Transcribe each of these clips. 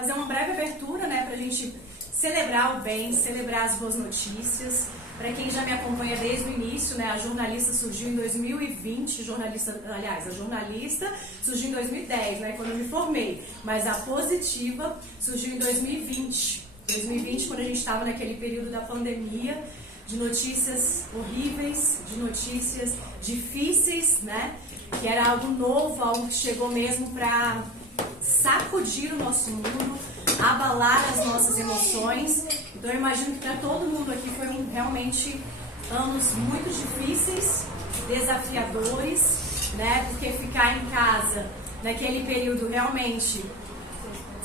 fazer uma breve abertura, né, pra gente celebrar o bem, celebrar as boas notícias. Para quem já me acompanha desde o início, né, a jornalista surgiu em 2020, a jornalista surgiu em 2010, né, quando eu me formei, mas a Positiva surgiu em 2020. 2020, quando a gente estava naquele período da pandemia, de notícias horríveis, de notícias difíceis, né, que era algo novo, algo que chegou mesmo para sacudir o nosso mundo, abalar as nossas emoções. Então eu imagino que para todo mundo aqui foi realmente anos muito difíceis, desafiadores, né? Porque ficar em casa naquele período realmente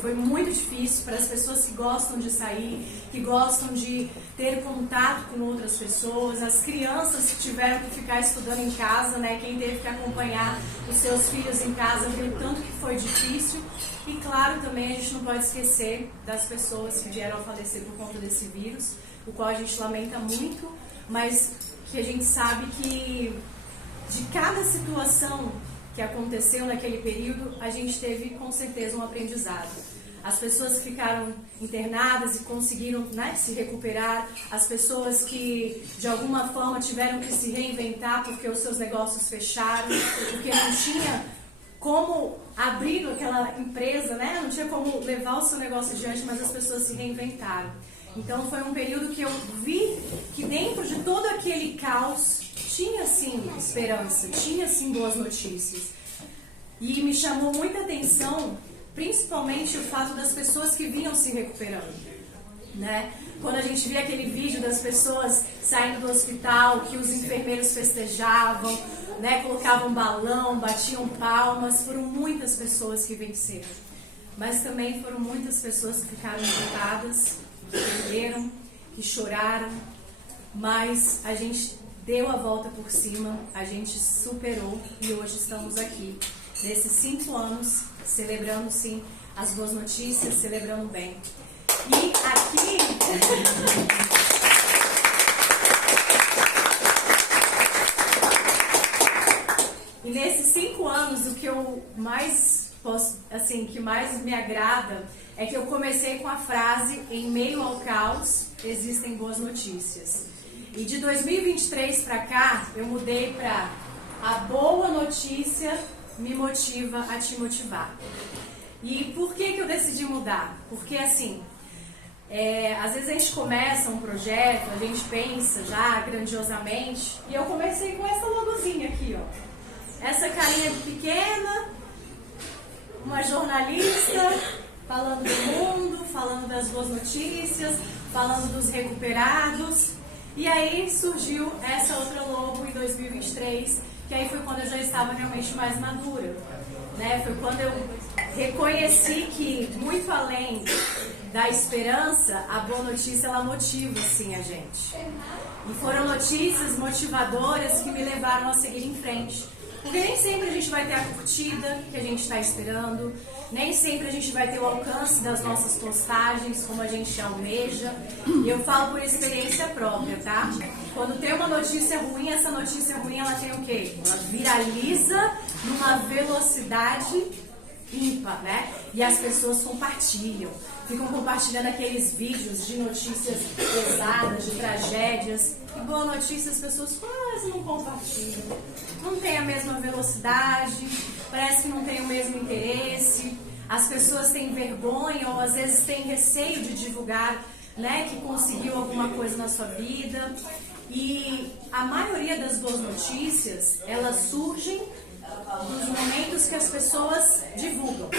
foi muito difícil para as pessoas que gostam de sair, que gostam de ter contato com outras pessoas, as crianças que tiveram que ficar estudando em casa, né? Quem teve que acompanhar os seus filhos em casa viu o tanto que foi difícil. E claro, também a gente não pode esquecer das pessoas que vieram a falecer por conta desse vírus, o qual a gente lamenta muito, mas que a gente sabe que de cada situação que aconteceu naquele período, a gente teve com certeza um aprendizado. As pessoas que ficaram internadas e conseguiram, né, se recuperar, as pessoas que de alguma forma tiveram que se reinventar porque os seus negócios fecharam, porque não tinha como abrir aquela empresa, né? Não tinha como levar o seu negócio adiante, mas as pessoas se reinventaram. Então foi um período que eu vi que dentro de todo aquele caos tinha sim esperança, tinha sim boas notícias. E me chamou muita atenção, principalmente o fato das pessoas que vinham se recuperando, né? Quando a gente via aquele vídeo das pessoas saindo do hospital, que os enfermeiros festejavam, né, colocavam balão, batiam palmas, foram muitas pessoas que venceram. Mas também foram muitas pessoas que ficaram derrotadas, que perderam, que choraram, mas a gente deu a volta por cima, a gente superou e hoje estamos aqui, nesses 5 anos, celebrando sim as boas notícias, celebrando o bem. E aqui... E nesses 5 anos, o que eu mais posso, assim, que mais me agrada é que eu comecei com a frase: em meio ao caos existem boas notícias. E de 2023 para cá, eu mudei para a boa notícia me motiva a te motivar. E por que eu decidi mudar? Porque assim, às vezes a gente começa um projeto, a gente pensa já grandiosamente, e eu comecei com essa logozinha aqui, ó. Essa carinha pequena, uma jornalista falando do mundo, falando das boas notícias, falando dos recuperados. E aí surgiu essa outra logo em 2023, que aí foi quando eu já estava realmente mais madura, né? Foi quando eu reconheci que, muito além da esperança, a boa notícia, ela motiva sim a gente. E foram notícias motivadoras que me levaram a seguir em frente. Porque nem sempre a gente vai ter a curtida que a gente está esperando, nem sempre a gente vai ter o alcance das nossas postagens como a gente almeja. E eu falo por experiência própria, tá? Quando tem uma notícia ruim, essa notícia ruim ela tem o quê? Ela viraliza numa velocidade ímpar, né? E as pessoas compartilham. Ficam compartilhando aqueles vídeos de notícias pesadas, de tragédias. E boa notícia as pessoas quase não compartilham. Não tem a mesma velocidade, parece que não tem o mesmo interesse. As pessoas têm vergonha ou às vezes têm receio de divulgar, né, que conseguiu alguma coisa na sua vida. E a maioria das boas notícias, elas surgem dos momentos que as pessoas divulgam.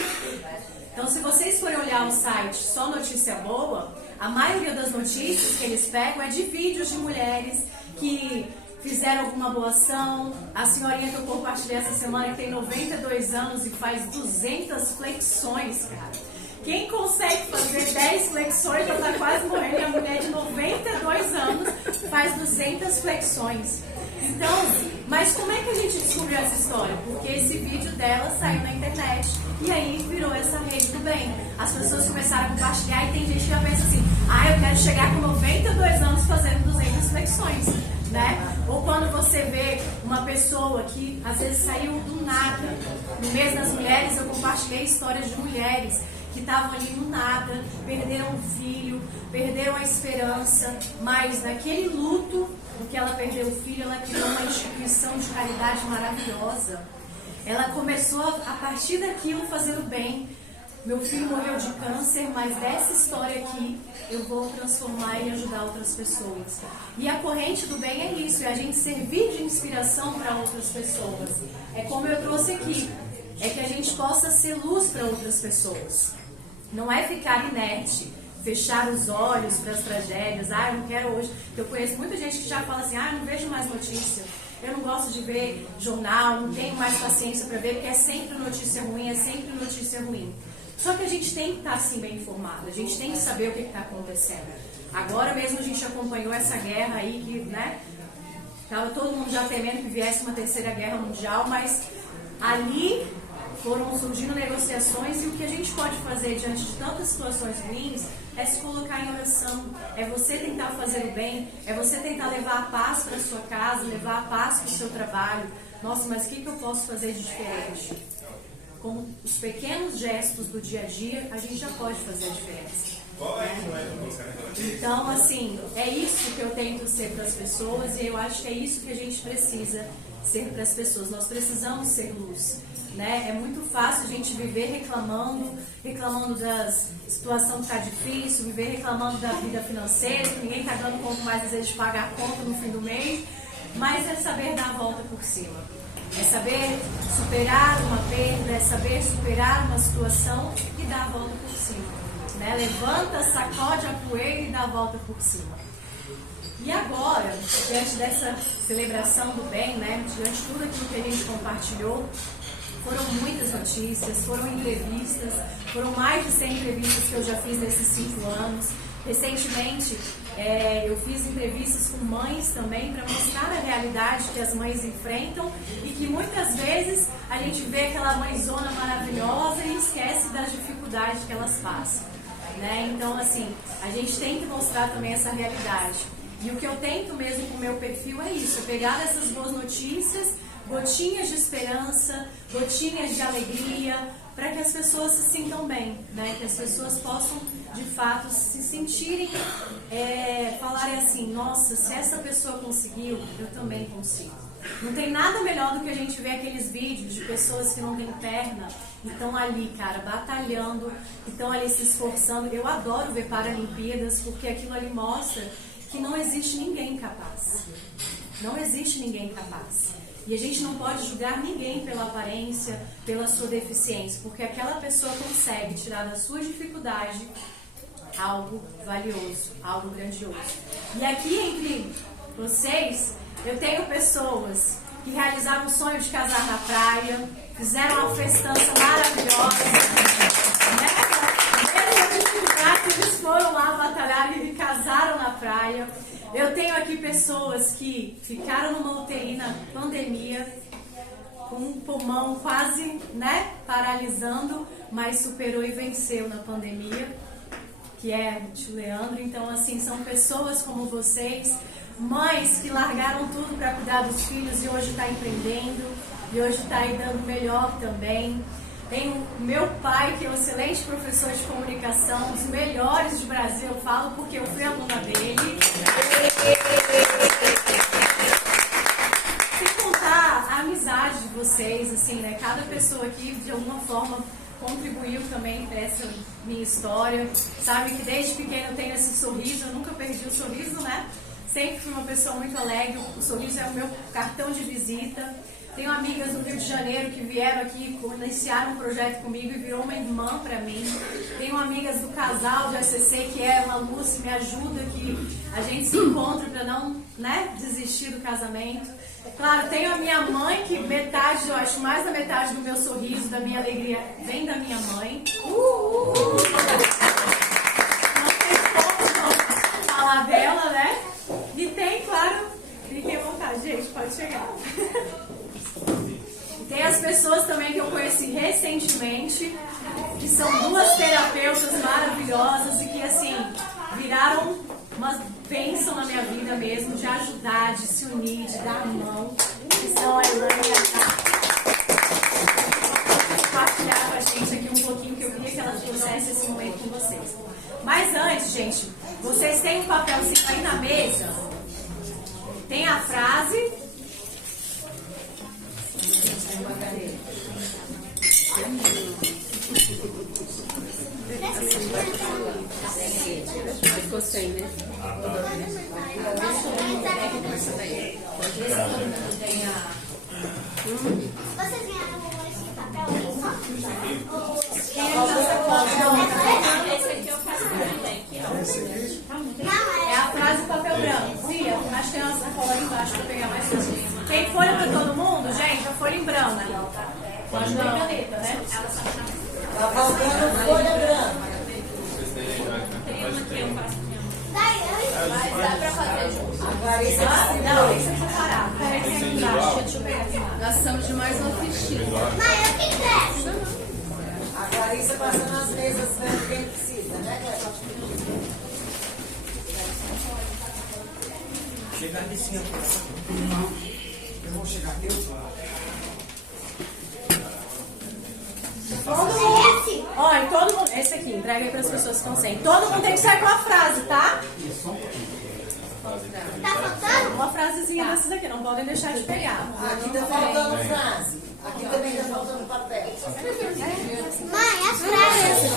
Então, se vocês forem olhar o site Só Notícia Boa, a maioria das notícias que eles pegam é de vídeos de mulheres que fizeram alguma boa ação. A senhorinha que eu compartilhei essa semana, que tem 92 anos e faz 200 flexões, cara. Quem consegue fazer 10 flexões já está quase morrendo. E a mulher de 92 anos faz 200 flexões. Então, mas como é que a gente descobriu essa história? Porque esse vídeo dela saiu na internet e aí virou essa rede do bem. As pessoas começaram a compartilhar e tem gente que já pensa assim: eu quero chegar com 92 anos fazendo 200 flexões, né? Ou quando você vê uma pessoa que às vezes saiu do nada. No mês das mulheres eu compartilhei histórias de mulheres que estavam ali no nada, perderam o filho, perderam a esperança, mas naquele luto, porque ela perdeu o filho, ela criou uma instituição de caridade maravilhosa. Ela começou a partir daquilo fazer o bem. Meu filho morreu de câncer, mas dessa história aqui eu vou transformar e ajudar outras pessoas. E a corrente do bem é isso, é a gente servir de inspiração para outras pessoas. É como eu trouxe aqui, é que a gente possa ser luz para outras pessoas. Não é ficar inerte, fechar os olhos para as tragédias. Ah, eu não quero hoje. Eu conheço muita gente que já fala assim, ah, eu não vejo mais notícia. Eu não gosto de ver jornal, não tenho mais paciência para ver, porque é sempre notícia ruim, é sempre notícia ruim. Só que a gente tem que estar assim bem informado, a gente tem que saber o que está acontecendo. Agora mesmo a gente acompanhou essa guerra aí, que, né, estava todo mundo já temendo que viesse uma terceira guerra mundial, mas ali foram surgindo negociações e o que a gente pode fazer diante de tantas situações ruins é se colocar em oração, é você tentar fazer o bem, é você tentar levar a paz para a sua casa, levar a paz para o seu trabalho. Nossa, mas o que eu posso fazer de diferente? Com os pequenos gestos do dia a dia, a gente já pode fazer a diferença. Então, assim, é isso que eu tento ser para as pessoas e eu acho que é isso que a gente precisa ser para as pessoas. Nós precisamos ser luz, né? É muito fácil a gente viver reclamando da situação que está difícil, viver reclamando da vida financeira, que ninguém está dando conta mais às vezes de pagar a conta no fim do mês, mas é saber dar a volta por cima. É saber superar uma perda, é saber superar uma situação e dar a volta por cima. Né? Levanta, sacode a poeira e dá a volta por cima. E agora, diante dessa celebração do bem, né? Diante de tudo aquilo que a gente compartilhou, foram muitas notícias, foram entrevistas, foram mais de 100 entrevistas que eu já fiz nesses 5 anos. Recentemente, eu fiz entrevistas com mães também para mostrar a realidade que as mães enfrentam e que muitas vezes a gente vê aquela mãezona maravilhosa e esquece das dificuldades que elas passam. Né? Então, assim, a gente tem que mostrar também essa realidade. E o que eu tento mesmo com o meu perfil é isso, é pegar essas boas notícias, gotinhas de esperança, gotinhas de alegria, para que as pessoas se sintam bem, né? Que as pessoas possam, de fato, se sentirem, falarem assim, nossa, se essa pessoa conseguiu, eu também consigo. Não tem nada melhor do que a gente ver aqueles vídeos de pessoas que não têm perna e estão ali, cara, batalhando, estão ali se esforçando. Eu adoro ver Paralimpíadas, porque aquilo ali mostra que não existe ninguém capaz. Não existe ninguém capaz. E a gente não pode julgar ninguém pela aparência, pela sua deficiência, porque aquela pessoa consegue tirar da sua dificuldade algo valioso, algo grandioso. E aqui entre vocês, eu tenho pessoas que realizaram o sonho de casar na praia, fizeram uma festança maravilhosa, né? Eles foram lá batalhar e casaram na praia. Eu tenho aqui pessoas que ficaram numa UTI na pandemia, com um pulmão quase, né, paralisando, mas superou e venceu na pandemia, que é o tio Leandro. Então, assim, são pessoas como vocês, mães que largaram tudo para cuidar dos filhos e hoje está empreendendo, e hoje está aí dando melhor também. Tem o meu pai, que é um excelente professor de comunicação, um dos melhores do Brasil, eu falo porque eu fui aluna dele. Sem contar a amizade de vocês, assim, né? Cada pessoa aqui, de alguma forma, contribuiu também para essa minha história. Sabe que desde pequena eu tenho esse sorriso, eu nunca perdi o sorriso, né? Sempre fui uma pessoa muito alegre, o sorriso é o meu cartão de visita. Tenho amigas do Rio de Janeiro que vieram aqui, iniciaram um projeto comigo e virou uma irmã para mim. Tenho amigas do casal de ACC que é uma luz que me ajuda, que a gente se encontra para não, né, desistir do casamento. Claro, tenho a minha mãe, que metade, eu acho, mais da metade do meu sorriso, da minha alegria, vem da minha mãe. Não tem como não falar dela, né? E tem, claro, fiquem à vontade, gente, pode chegar. Tem as pessoas também que eu conheci recentemente, que são 2 terapeutas maravilhosas e que, assim, viraram uma bênção na minha vida mesmo, de ajudar, de se unir, de dar a mão, que são a Ilana e a Ká. Compartilhar com a gente aqui um pouquinho, que eu queria que elas trouxessem vocês. Mas antes, gente, vocês têm um papelzinho aí na mesa. Tem a frase. Ficou sem, né? Vocês ganharam esse papel aí só? Esse aqui eu faço também. É a frase do papel branco. Fia, acho que tem uma sacola aí embaixo pra pegar mais fácil. Tem folha pra todo mundo? Gente, a folha em branco. Pode ter caneta, né? Tá faltando folha branca. Tem uma que eu faço. Daí, Mas dá pra fazer junto. Agora isso Não, é isso é separado. Peraí, tem aqui embaixo. Deixa eu pegar aqui embaixo. Nós precisamos de mais uma fichinha. mãe, eu que quero. a Clarissa passando as mesas vendo quem precisa, né, Cléber? Chegar nesse aqui. Eu vou chegar aqui. Esse? Olha, todo mundo. Esse aqui, entrega aí para as pessoas que estão sem. Todo mundo tem que sair com a frase, tá? Tá faltando? Uma frasezinha dessas aqui, não podem deixar de pegar. Aqui tá faltando frase. Aqui também tá faltando papel. Mãe, as frases.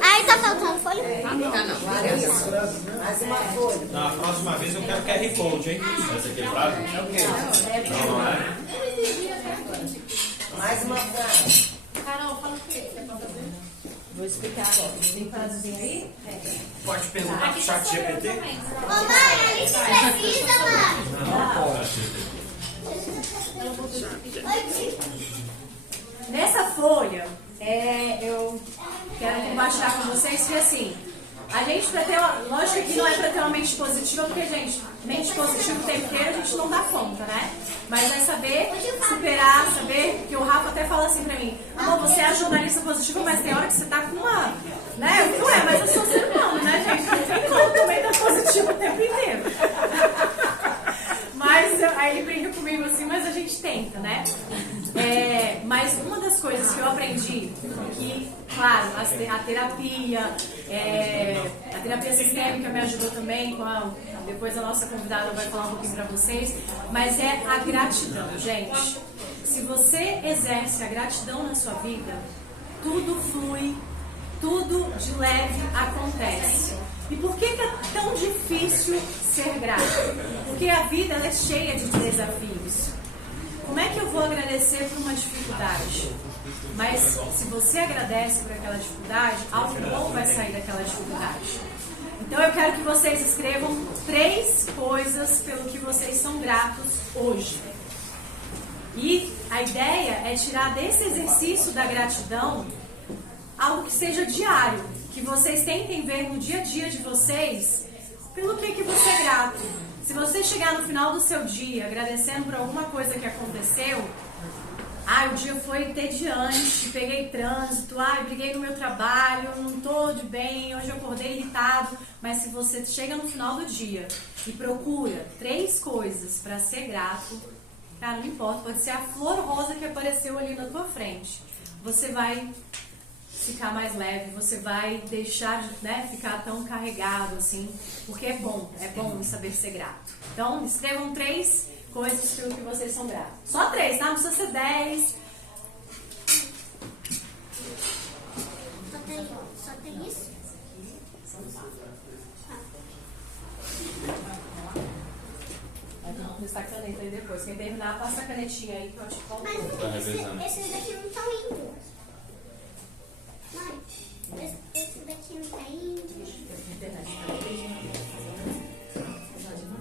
Aí tá faltando folha? Mais uma folha. Na próxima vez eu quero QR Code, hein? Essa aqui é frase? É o quê? Não, não é? Mais uma frase. Carol, fala o que você pode fazer. Vou explicar agora. Tem frasezinha aí? Pode perguntar pro chat GPT? Ô, mãe, a Alice precisa, mãe. Oi, tio. Nessa folha, eu quero compartilhar com vocês que assim, a gente pra ter uma, lógico que não é pra ter uma mente positiva, porque, gente, mente positiva o tempo inteiro a gente não dá conta, né? Mas é saber superar, saber que o Rafa até fala assim pra mim, amor, você é a jornalista positiva, mas tem hora que você tá com uma, né? Não é, mas eu sou ser humano, né, gente? Não tem como também estar positivo o tempo inteiro. Mas aí ele brinca comigo assim, mas a gente tenta, né? Mas uma das coisas que eu aprendi, que, claro, a terapia sistêmica me ajudou também, depois a nossa convidada vai falar um pouquinho pra vocês, mas é a gratidão, gente. Se você exerce a gratidão na sua vida, tudo flui, tudo de leve acontece. E por que é tão difícil ser grato? Porque a vida ela é cheia de desafios. Como é que eu vou agradecer por uma dificuldade? Mas se você agradece por aquela dificuldade, algo bom vai sair daquela dificuldade. Então eu quero que vocês escrevam 3 coisas pelo que vocês são gratos hoje. E a ideia é tirar desse exercício da gratidão algo que seja diário, que vocês tentem ver no dia a dia de vocês pelo que você é grato. Se você chegar no final do seu dia agradecendo por alguma coisa que aconteceu, o dia foi entediante, peguei trânsito, eu briguei no meu trabalho, não tô de bem, hoje eu acordei irritado. Mas se você chega no final do dia e procura 3 coisas para ser grato, cara, não importa, pode ser a flor rosa que apareceu ali na tua frente. Você vai ficar mais leve, você vai deixar de ficar tão carregado assim, porque é bom saber ser grato. Então, escrevam 3 coisas pelo que vocês são gratos. Só 3, tá? Não precisa ser 10. Só tem isso? Vai testar a caneta aí depois. Quem terminar, passa a canetinha aí que eu te conto. Mas esses daqui não estão indo. Mãe,